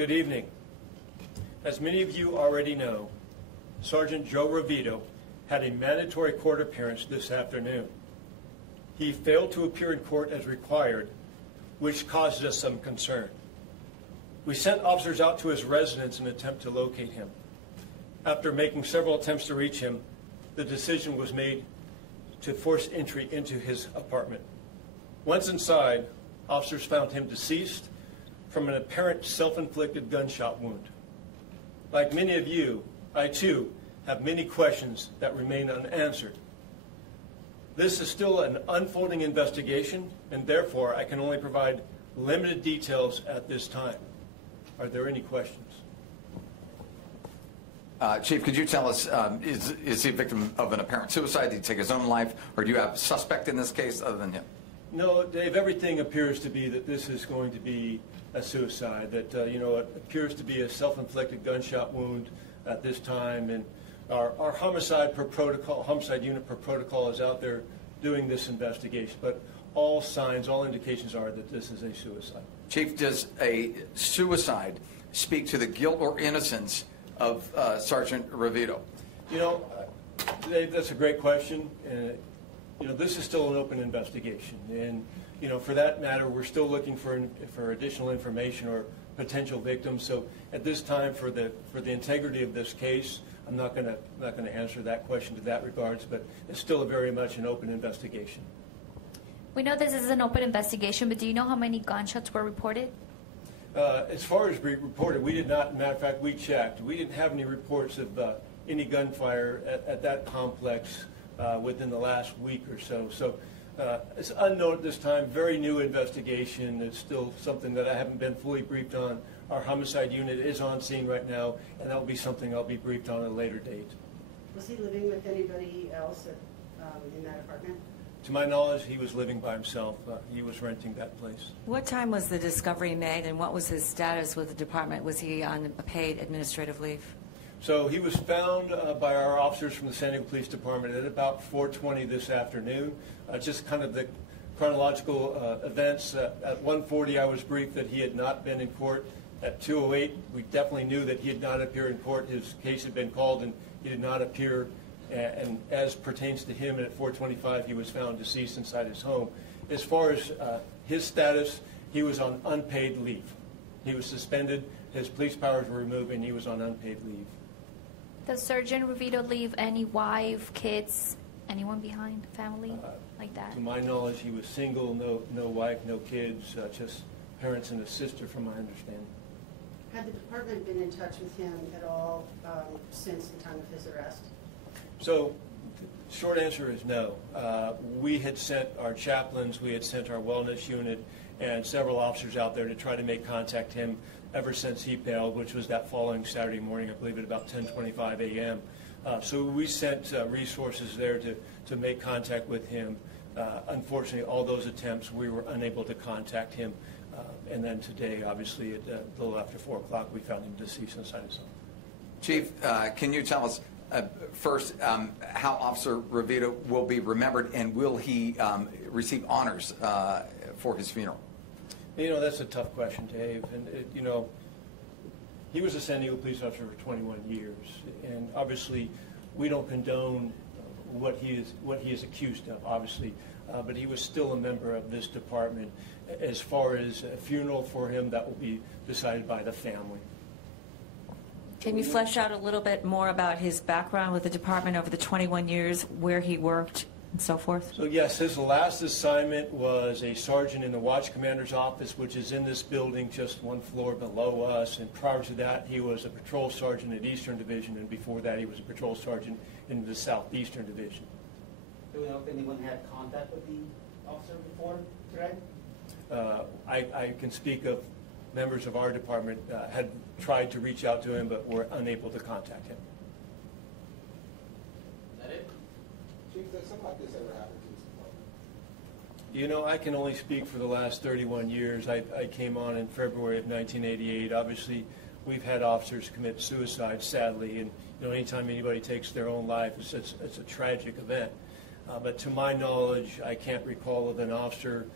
Good evening. As many of you already know, Sergeant Joe Ruvido had a mandatory court appearance this afternoon. He failed to appear in court as required, which caused us some concern. We sent officers out to his residence in an attempt to locate him. After making several attempts to reach him, the decision was made to force entry into his apartment. Once inside, officers found him deceased from an apparent self-inflicted gunshot wound. Like many of you, I too have many questions that remain unanswered. This is still an unfolding investigation, and therefore I can only provide limited details at this time. Are there any questions? Chief, could you tell us, is he a victim of an apparent suicide? Did he take his own life, or do you have a suspect in this case other than him? No, Dave, everything appears to be that this is going to be a suicide, that, it appears to be a self-inflicted gunshot wound at this time, and our homicide unit per protocol is out there doing this investigation, but all signs, all indications are that this is a suicide. Chief, does a suicide speak to the guilt or innocence of Sergeant Ruvido? Dave, that's a great question. This is still an open investigation, and for that matter, we're still looking for additional information or potential victims. So at this time, for the integrity of this case, I'm not going to answer that question to that regards, but it's still very much an open investigation. We know this is an open investigation, but do you know how many gunshots were reported? As far as reported, we did not. Matter of fact, we checked. We didn't have any reports of any gunfire at that complex within the last week or so. So it's unknown at this time. Very new investigation. It's still something that I haven't been fully briefed on. Our homicide unit is on scene right now, and that will be something I'll be briefed on at a later date. Was he living with anybody else in that apartment? To my knowledge, he was living by himself. He was renting that place. What time was the discovery made, and what was his status with the department? Was he on a paid administrative leave? So he was found by our officers from the San Diego Police Department at about 4:20 this afternoon. Just kind of the chronological events. At 1:40, I was briefed that he had not been in court. At 2:08, we definitely knew that he had not appeared in court. His case had been called, and he did not appear. And as pertains to him, at 4:25, he was found deceased inside his home. As far as his status, he was on unpaid leave. He was suspended. His police powers were removed, and he was on unpaid leave. Does Sergeant Ruvido leave any wife, kids, anyone behind, family, like that? To my knowledge, he was single, no wife, no kids, just parents and a sister, from my understanding. Had the department been in touch with him at all since the time of his arrest? So, short answer is no. We had sent our chaplains, we had sent our wellness unit, and several officers out there to try to make contact him ever since he bailed, which was that following Saturday morning, I believe at about 10:25 a.m. So we sent resources there to make contact with him. Unfortunately, all those attempts, we were unable to contact him. And then today, obviously, at a little after 4 o'clock, we found him deceased inside his home. Chief, can you tell us first how Officer Ruvido will be remembered, and will he receive honors for his funeral? That's a tough question, Dave. And, he was a San Diego police officer for 21 years. And obviously, we don't condone what he is accused of, obviously. But he was still a member of this department. As far as a funeral for him, that will be decided by the family. Can you flesh out a little bit more about his background with the department over the 21 years, where he worked and so forth? So yes, his last assignment was a sergeant in the watch commander's office, which is in this building just one floor below us. And prior to that, he was a patrol sergeant at Eastern Division, and before that, he was a patrol sergeant in the Southeastern Division. Do we know if anyone had contact with the officer before today? I can speak of members of our department had tried to reach out to him, but were unable to contact him. Is that it? Chief, does something like this ever happen to this department? I can only speak for the last 31 years. I came on in February of 1988. Obviously, we've had officers commit suicide, sadly, and anytime anybody takes their own life, it's a tragic event. But to my knowledge, I can't recall of an officer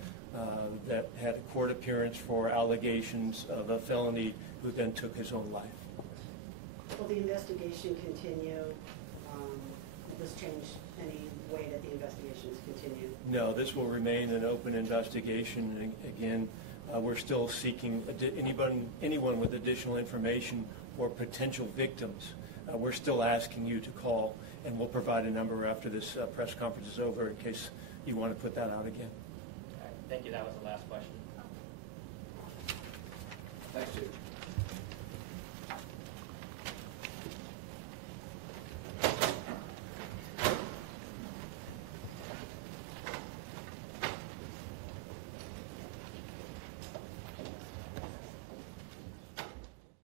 that had a court appearance for allegations of a felony who then took his own life. Will the investigation continue? Will this change any way that the investigations continue? No, this will remain an open investigation. And again, we're still seeking anyone with additional information or potential victims. We're still asking you to call, and we'll provide a number after this press conference is over in case you want to put that out again. All right, thank you. That was the last question. Thanks, Chief.